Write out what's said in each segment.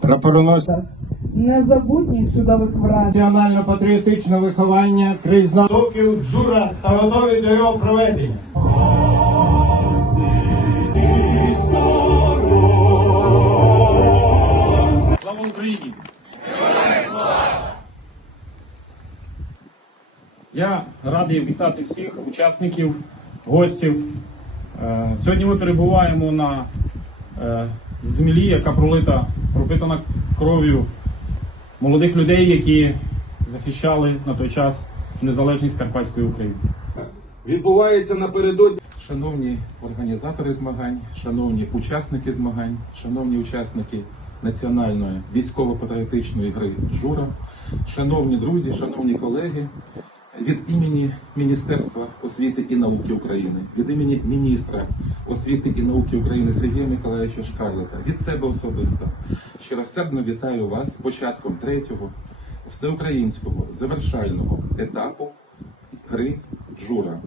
Прапоронося незабутніх чудових враг. національно патріотичне виховання криза Токіл Джура та готові до його проведення. Слава Україні! Я радий вітати всіх учасників, гостів. Е, Сьогодні ми перебуваємо на е, землі, яка пролита, пропитана кров'ю молодих людей, які захищали на той час незалежність Карпатської України. відбувається напередодні. Шановні організатори змагань, шановні учасники змагань, шановні учасники національної військово-патріотичної гри Жура, шановні друзі, шановні колеги, від імені Міністерства освіти і науки України, від імені міністра освіти і науки України Сергія Миколаївича Шкарлета, від себе особисто щиросердно вітаю вас з початком третього всеукраїнського завершального етапу гри Жура.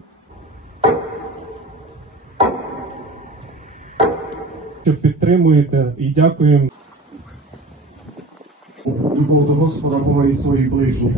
що підтримуєте і дякуємо любов до Господа Бога і своїх ближніх.